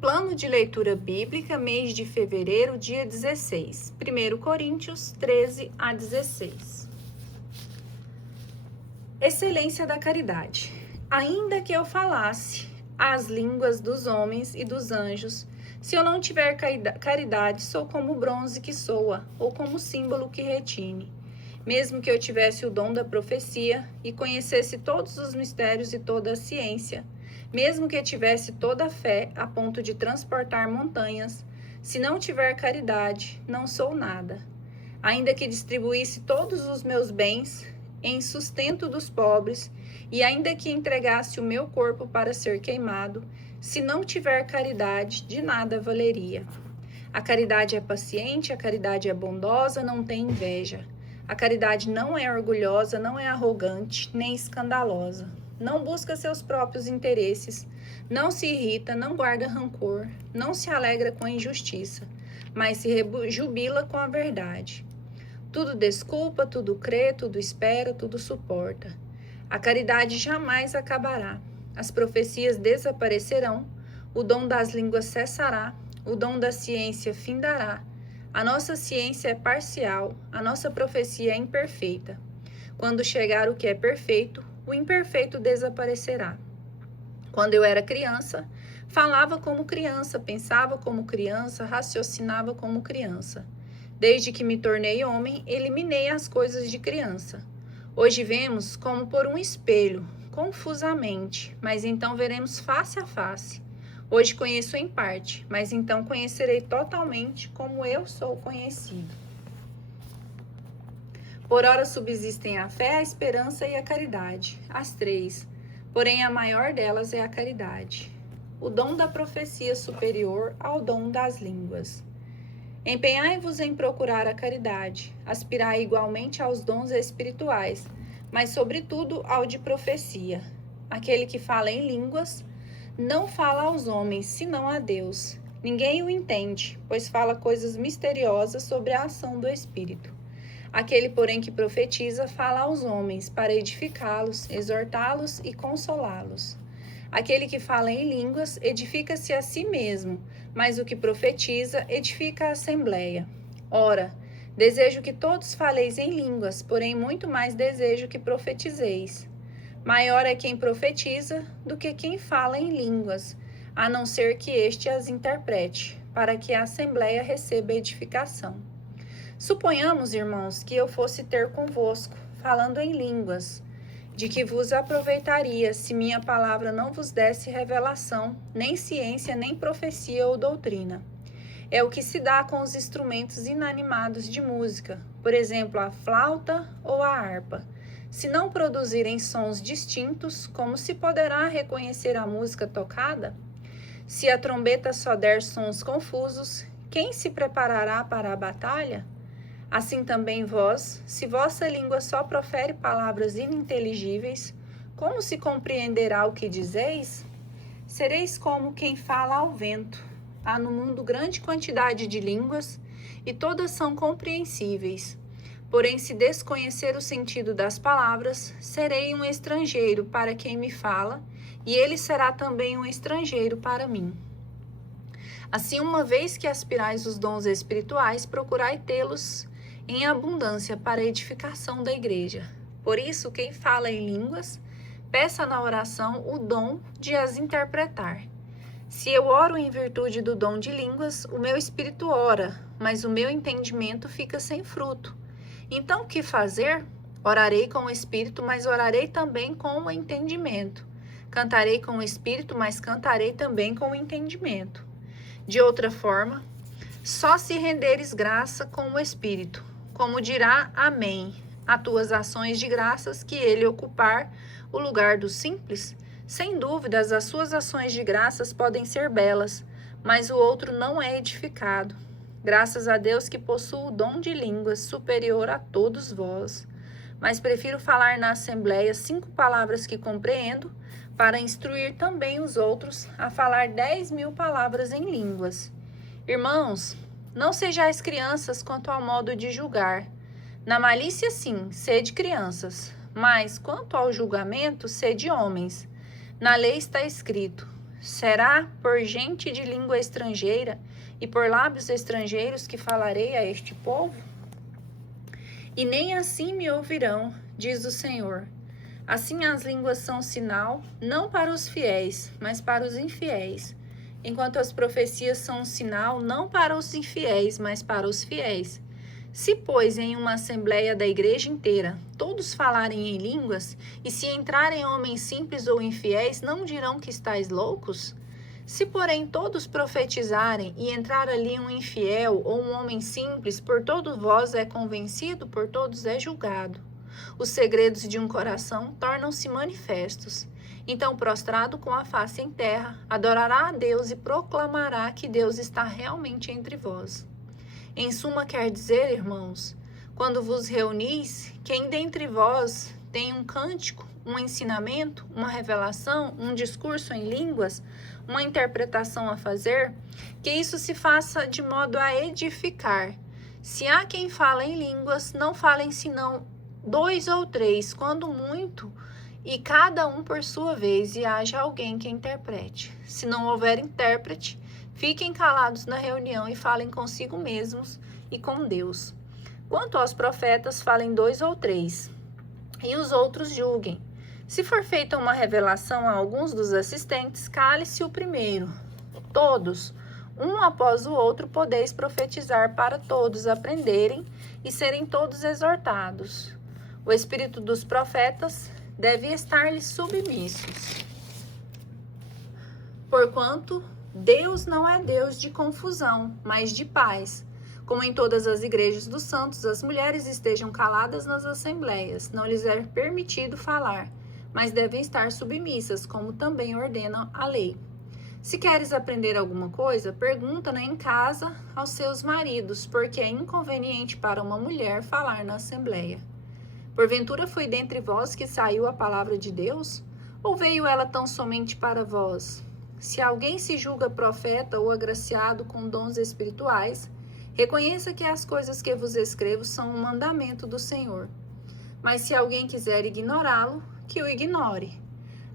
Plano de leitura bíblica, mês de fevereiro, dia 16. 1 Coríntios 13 a 16. Excelência da caridade. Ainda que eu falasse as línguas dos homens e dos anjos, se eu não tiver caridade, sou como o bronze que soa, ou como símbolo que retine. Mesmo que eu tivesse o dom da profecia e conhecesse todos os mistérios e toda a ciência, mesmo que tivesse toda a fé a ponto de transportar montanhas, se não tiver caridade, não sou nada. Ainda que distribuísse todos os meus bens em sustento dos pobres, e ainda que entregasse o meu corpo para ser queimado, se não tiver caridade, de nada valeria. A caridade é paciente, a caridade é bondosa, não tem inveja. A caridade não é orgulhosa, não é arrogante, nem escandalosa. Não busca seus próprios interesses, não se irrita, não guarda rancor, não se alegra com a injustiça, mas se jubila com a verdade. Tudo desculpa, tudo crê, tudo espera, tudo suporta. A caridade jamais acabará. As profecias desaparecerão, o dom das línguas cessará, o dom da ciência findará. A nossa ciência é parcial, a nossa profecia é imperfeita. Quando chegar o que é perfeito, o imperfeito desaparecerá. Quando eu era criança, falava como criança, pensava como criança, raciocinava como criança. Desde que me tornei homem, eliminei as coisas de criança. Hoje vemos como por um espelho, confusamente, mas então veremos face a face. Hoje conheço em parte, mas então conhecerei totalmente como eu sou conhecido. Por ora subsistem a fé, a esperança e a caridade, as três, porém a maior delas é a caridade. O dom da profecia superior ao dom das línguas. Empenhai-vos em procurar a caridade, aspirai igualmente aos dons espirituais, mas sobretudo ao de profecia. Aquele que fala em línguas não fala aos homens, senão a Deus. Ninguém o entende, pois fala coisas misteriosas sobre a ação do Espírito. Aquele, porém, que profetiza, fala aos homens, para edificá-los, exortá-los e consolá-los. Aquele que fala em línguas, edifica-se a si mesmo, mas o que profetiza, edifica a assembleia. Ora, desejo que todos faleis em línguas, porém muito mais desejo que profetizeis. Maior é quem profetiza do que quem fala em línguas, a não ser que este as interprete, para que a assembleia receba edificação. Suponhamos, irmãos, que eu fosse ter convosco, falando em línguas, de que vos aproveitaria se minha palavra não vos desse revelação, nem ciência, nem profecia ou doutrina. É o que se dá com os instrumentos inanimados de música, por exemplo, a flauta ou a harpa. Se não produzirem sons distintos, como se poderá reconhecer a música tocada? Se a trombeta só der sons confusos, quem se preparará para a batalha? Assim também vós, se vossa língua só profere palavras ininteligíveis, como se compreenderá o que dizeis? Sereis como quem fala ao vento. Há no mundo grande quantidade de línguas, e todas são compreensíveis. Porém, se desconhecer o sentido das palavras, serei um estrangeiro para quem me fala, e ele será também um estrangeiro para mim. Assim, uma vez que aspirais os dons espirituais, procurai tê-los em abundância para a edificação da igreja. Por isso, quem fala em línguas, peça na oração o dom de as interpretar. Se eu oro em virtude do dom de línguas, o meu espírito ora, mas o meu entendimento fica sem fruto. Então, o que fazer? Orarei com o espírito, mas orarei também com o entendimento. Cantarei com o espírito, mas cantarei também com o entendimento. De outra forma, só se renderes graça com o espírito, como dirá Amém, a tuas ações de graças que ele ocupar o lugar do simples. Sem dúvidas, as suas ações de graças podem ser belas, mas o outro não é edificado. Graças a Deus que possuo o dom de línguas superior a todos vós, mas prefiro falar na assembleia 5 palavras que compreendo, para instruir também os outros a falar 10.000 palavras em línguas. Irmãos, não sejais crianças quanto ao modo de julgar. Na malícia, sim, sede crianças, mas quanto ao julgamento, sede homens. Na lei está escrito: Será por gente de língua estrangeira e por lábios estrangeiros que falarei a este povo? E nem assim me ouvirão, diz o Senhor. Assim as línguas são sinal, não para os fiéis, mas para os infiéis. Enquanto as profecias são um sinal, não para os infiéis, mas para os fiéis. Se, pois, em uma assembleia da igreja inteira todos falarem em línguas, e se entrarem homens simples ou infiéis, não dirão que estáis loucos? Se, porém, todos profetizarem, e entrar ali um infiel ou um homem simples, por todos vós é convencido, por todos é julgado. Os segredos de um coração tornam-se manifestos. Então, prostrado com a face em terra, adorará a Deus e proclamará que Deus está realmente entre vós. Em suma, quer dizer, irmãos, quando vos reunis, quem dentre vós tem um cântico, um ensinamento, uma revelação, um discurso em línguas, uma interpretação a fazer, que isso se faça de modo a edificar. Se há quem fala em línguas, não falem senão 2 ou 3, quando muito, e cada um por sua vez, e haja alguém que interprete. Se não houver intérprete, fiquem calados na reunião e falem consigo mesmos e com Deus. Quanto aos profetas, falem 2 ou 3, e os outros julguem. Se for feita uma revelação a alguns dos assistentes, cale-se o primeiro. Todos, um após o outro, podeis profetizar para todos aprenderem e serem todos exortados. O espírito dos profetas deve estar-lhes submissos. Porquanto Deus não é Deus de confusão, mas de paz. Como em todas as igrejas dos santos, as mulheres estejam caladas nas assembleias, não lhes é permitido falar, mas devem estar submissas, como também ordena a lei. Se queres aprender alguma coisa, pergunta-na em casa aos seus maridos, porque é inconveniente para uma mulher falar na assembleia. Porventura foi dentre vós que saiu a palavra de Deus? Ou veio ela tão somente para vós? Se alguém se julga profeta ou agraciado com dons espirituais, reconheça que as coisas que vos escrevo são um mandamento do Senhor. Mas se alguém quiser ignorá-lo, que o ignore.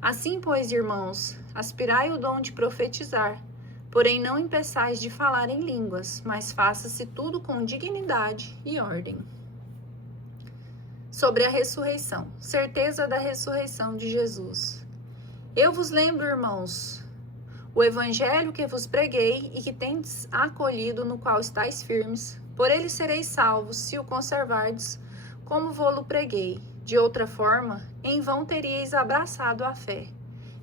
Assim, pois, irmãos, aspirai o dom de profetizar, porém não impeçais de falar em línguas, mas faça-se tudo com dignidade e ordem. Sobre a ressurreição, certeza da ressurreição de Jesus. Eu vos lembro, irmãos, o evangelho que vos preguei e que tendes acolhido, no qual estáis firmes, por ele sereis salvos, se o conservardes, como vô-lo preguei. De outra forma, em vão teríeis abraçado a fé.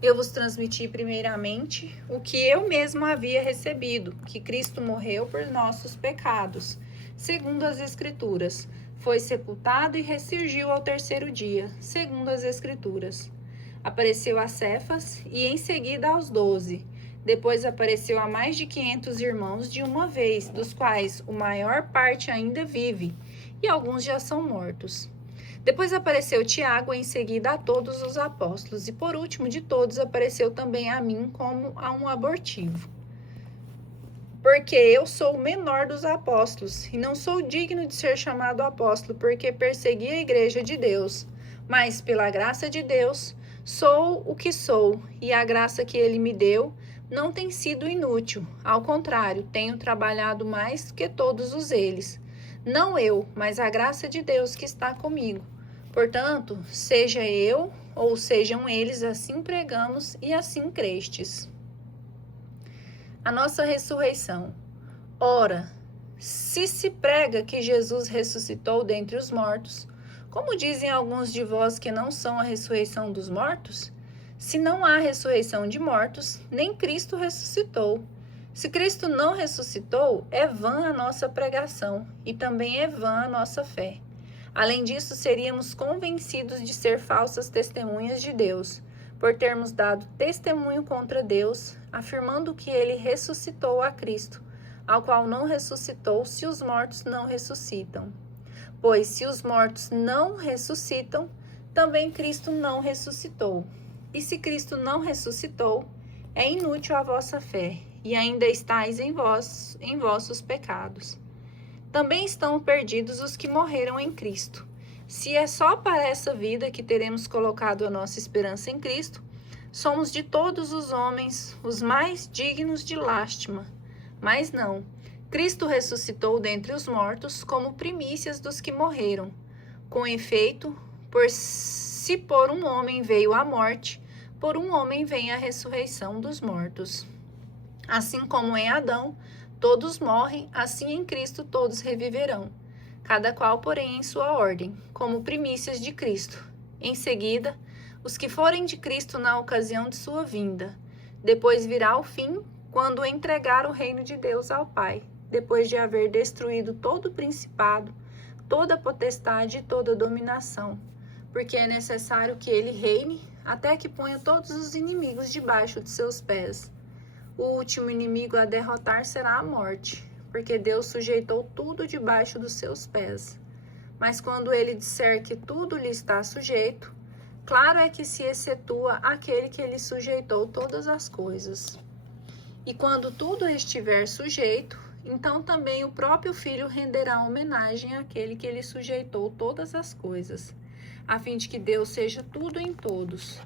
Eu vos transmiti primeiramente o que eu mesmo havia recebido, que Cristo morreu por nossos pecados, segundo as Escrituras, foi sepultado e ressurgiu ao 3º dia, segundo as Escrituras. Apareceu a Cefas e em seguida aos 12. Depois apareceu a mais de 500 irmãos de uma vez, dos quais a maior parte ainda vive, e alguns já são mortos. Depois apareceu Tiago, em seguida a todos os apóstolos, e por último de todos apareceu também a mim como a um abortivo. Porque eu sou o menor dos apóstolos, e não sou digno de ser chamado apóstolo, porque persegui a igreja de Deus. Mas, pela graça de Deus, sou o que sou, e a graça que ele me deu não tem sido inútil. Ao contrário, tenho trabalhado mais que todos os eles. Não eu, mas a graça de Deus que está comigo. Portanto, seja eu ou sejam eles, assim pregamos e assim crestes. A nossa ressurreição. Ora, se prega que Jesus ressuscitou dentre os mortos, como dizem alguns de vós que não são a ressurreição dos mortos? Se não há ressurreição de mortos, nem Cristo ressuscitou. Se Cristo não ressuscitou, é vã a nossa pregação, e também é vã a nossa fé. Além disso, seríamos convencidos de ser falsas testemunhas de Deus, por termos dado testemunho contra Deus, afirmando que ele ressuscitou a Cristo, ao qual não ressuscitou, se os mortos não ressuscitam. Pois se os mortos não ressuscitam, também Cristo não ressuscitou. E se Cristo não ressuscitou, é inútil a vossa fé, e ainda estáis em vossos pecados. Também estão perdidos os que morreram em Cristo. Se é só para essa vida que teremos colocado a nossa esperança em Cristo, Somos de todos os homens os mais dignos de lástima. Mas não. Cristo ressuscitou dentre os mortos como primícias dos que morreram. Com efeito, se por um homem veio a morte, por um homem vem a ressurreição dos mortos. Assim como em Adão todos morrem, assim em Cristo todos reviverão, cada qual, porém, em sua ordem, como primícias de Cristo. Em seguida, os que forem de Cristo na ocasião de sua vinda. Depois virá o fim, quando entregar o reino de Deus ao Pai, depois de haver destruído todo o principado, toda potestade e toda dominação, porque é necessário que ele reine até que ponha todos os inimigos debaixo de seus pés. O último inimigo a derrotar será a morte, porque Deus sujeitou tudo debaixo dos seus pés. Mas quando ele disser que tudo lhe está sujeito, claro é que se excetua aquele que lhe sujeitou todas as coisas. E quando tudo estiver sujeito, então também o próprio Filho renderá homenagem àquele que lhe sujeitou todas as coisas, a fim de que Deus seja tudo em todos.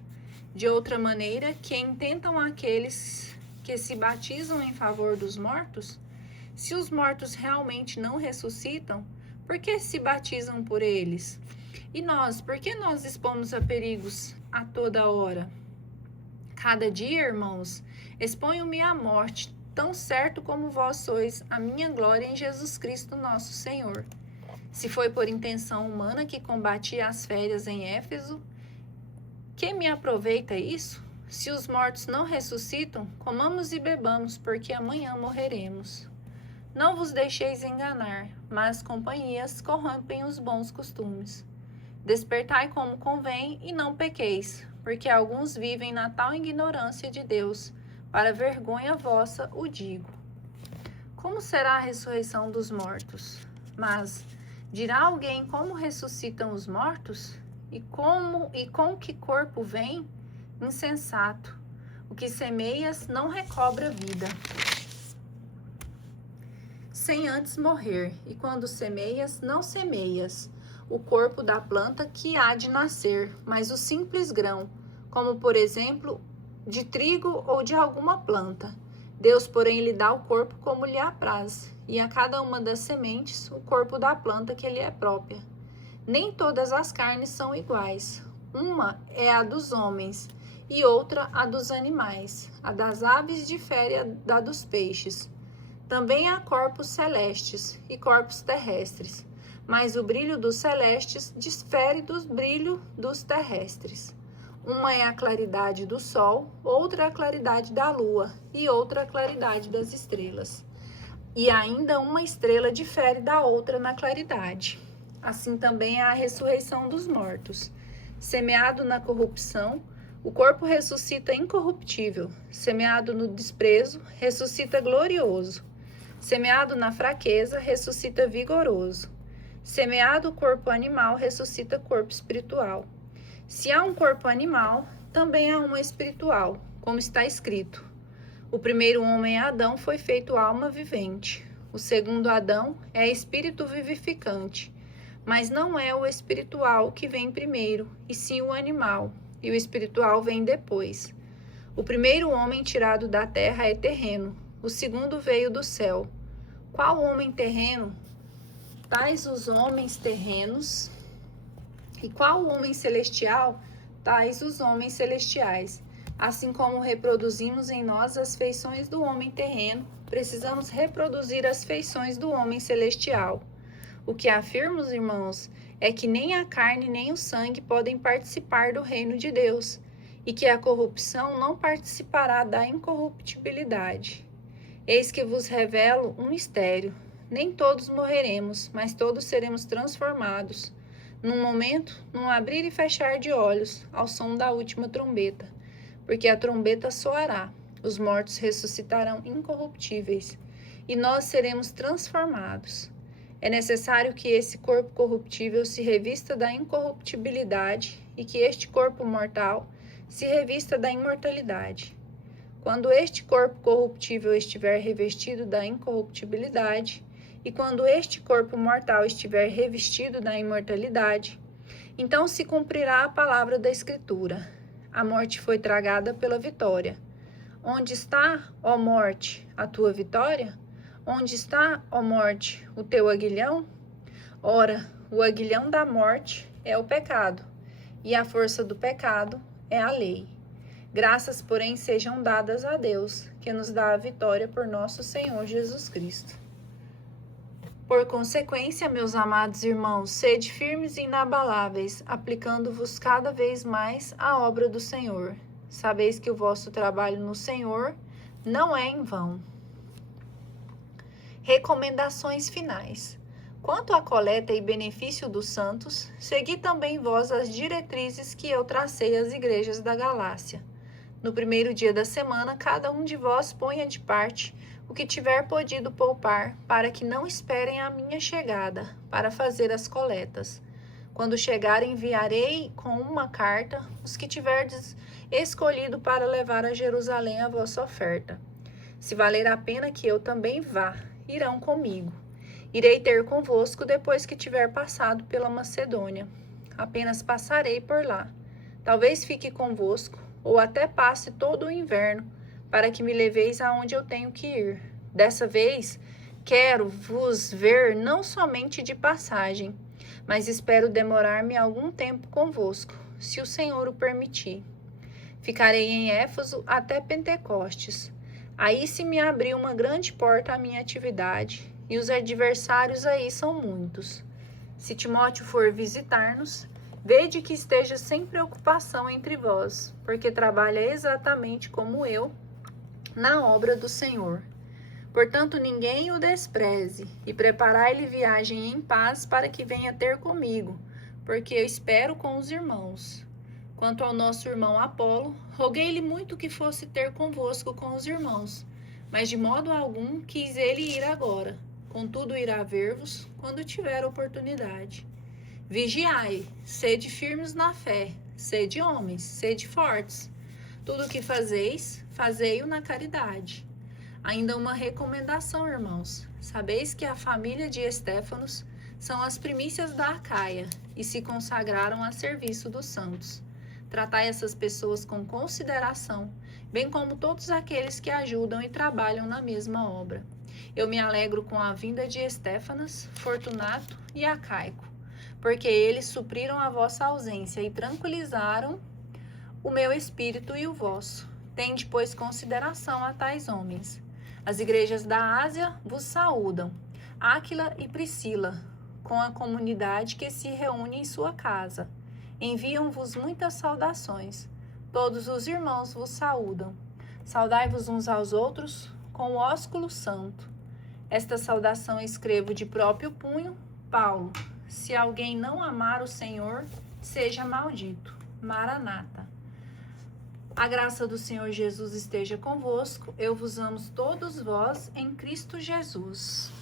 De outra maneira, que intentam aqueles que se batizam em favor dos mortos? Se os mortos realmente não ressuscitam, por que se batizam por eles? E nós, por que nós expomos a perigos a toda hora? Cada dia, irmãos, exponho-me à morte, tão certo como vós sois a minha glória em Jesus Cristo nosso Senhor. Se foi por intenção humana que combati as férias em Éfeso, que me aproveita isso? Se os mortos não ressuscitam, comamos e bebamos, porque amanhã morreremos. Não vos deixeis enganar, mas companhias corrompem os bons costumes. Despertai como convém e não pequeis, porque alguns vivem na tal ignorância de Deus, para vergonha vossa o digo. Como será a ressurreição dos mortos? Mas dirá alguém como ressuscitam os mortos? E com que corpo vem? Insensato. O que semeias não recobra vida, sem antes morrer. E quando semeias, não semeias o corpo da planta que há de nascer, mas o simples grão, como por exemplo de trigo ou de alguma planta. Deus, porém, lhe dá o corpo como lhe apraz, e a cada uma das sementes o corpo da planta que lhe é própria. Nem todas as carnes são iguais. Uma é a dos homens, e outra a dos animais. A das aves difere da dos peixes. Também há corpos celestes e corpos terrestres, mas o brilho dos celestes difere do brilho dos terrestres. Uma é a claridade do sol, outra a claridade da lua, e outra a claridade das estrelas. E ainda uma estrela difere da outra na claridade. Assim também há a ressurreição dos mortos. Semeado na corrupção, o corpo ressuscita incorruptível. Semeado no desprezo, ressuscita glorioso. Semeado na fraqueza, ressuscita vigoroso. Semeado o corpo animal, ressuscita corpo espiritual. Se há um corpo animal, também há uma espiritual, como está escrito. O primeiro homem, Adão, foi feito alma vivente. O segundo Adão é espírito vivificante. Mas não é o espiritual que vem primeiro, e sim o animal, e o espiritual vem depois. O primeiro homem tirado da terra é terreno, o segundo veio do céu. Qual homem terreno? Tais os homens terrenos. E qual homem celestial? Tais os homens celestiais. Assim como reproduzimos em nós as feições do homem terreno, precisamos reproduzir as feições do homem celestial. O que afirmo, irmãos, é que nem a carne nem o sangue podem participar do reino de Deus, e que a corrupção não participará da incorruptibilidade. Eis que vos revelo um mistério. Nem todos morreremos, mas todos seremos transformados. Num momento, num abrir e fechar de olhos, ao som da última trombeta. Porque a trombeta soará, os mortos ressuscitarão incorruptíveis, e nós seremos transformados. É necessário que esse corpo corruptível se revista da incorruptibilidade e que este corpo mortal se revista da imortalidade. Quando este corpo corruptível estiver revestido da incorruptibilidade, e quando este corpo mortal estiver revestido da imortalidade, então se cumprirá a palavra da Escritura. a morte foi tragada pela vitória. Onde está, ó morte, a tua vitória? Onde está, ó morte, o teu aguilhão? Ora, o aguilhão da morte é o pecado, e a força do pecado é a lei. Graças, porém, sejam dadas a Deus, que nos dá a vitória por nosso Senhor Jesus Cristo. Por consequência, meus amados irmãos, sede firmes e inabaláveis, aplicando-vos cada vez mais à obra do Senhor. Sabeis que o vosso trabalho no Senhor não é em vão. Recomendações finais. Quanto à coleta e benefício dos santos, segui também vós as diretrizes que eu tracei às igrejas da Galácia. No primeiro dia da semana, cada um de vós ponha de parte o que tiver podido poupar, para que não esperem a minha chegada, para fazer as coletas. Quando chegar, enviarei com uma carta os que tiverdes escolhido para levar a Jerusalém a vossa oferta. Se valer a pena que eu também vá, irão comigo. Irei ter convosco depois que tiver passado pela Macedônia. Apenas passarei por lá. Talvez fique convosco, ou até passe todo o inverno, para que me leveis aonde eu tenho que ir. Dessa vez, quero vos ver não somente de passagem, mas espero demorar-me algum tempo convosco, se o Senhor o permitir. Ficarei em Éfeso até Pentecostes. Aí se me abriu uma grande porta à minha atividade, e os adversários aí são muitos. Se Timóteo for visitar-nos, vede que esteja sem preocupação entre vós, porque trabalha exatamente como eu na obra do Senhor. Portanto, ninguém o despreze, e preparai-lhe viagem em paz para que venha ter comigo, porque eu espero com os irmãos. Quanto ao nosso irmão Apolo, roguei-lhe muito que fosse ter convosco com os irmãos, mas de modo algum quis ele ir agora. Contudo, irá ver-vos quando tiver oportunidade. Vigiai, sede firmes na fé, sede homens, sede fortes. Tudo o que fazeis, fazei-o na caridade. Ainda uma recomendação, irmãos. Sabeis que a família de Estéfanos são as primícias da Acaia e se consagraram a serviço dos santos. Tratai essas pessoas com consideração, bem como todos aqueles que ajudam e trabalham na mesma obra. Eu me alegro com a vinda de Estéfanas, Fortunato e Acaico, porque eles supriram a vossa ausência e tranquilizaram o meu espírito e o vosso. Tende, pois, consideração a tais homens. As igrejas da Ásia vos saúdam, Áquila e Priscila, com a comunidade que se reúne em sua casa. Enviam-vos muitas saudações. Todos os irmãos vos saúdam. Saudai-vos uns aos outros com o ósculo santo. Esta saudação escrevo de próprio punho, Paulo. Se alguém não amar o Senhor, seja maldito. Maranata. A graça do Senhor Jesus esteja convosco. Eu vos amo todos vós em Cristo Jesus.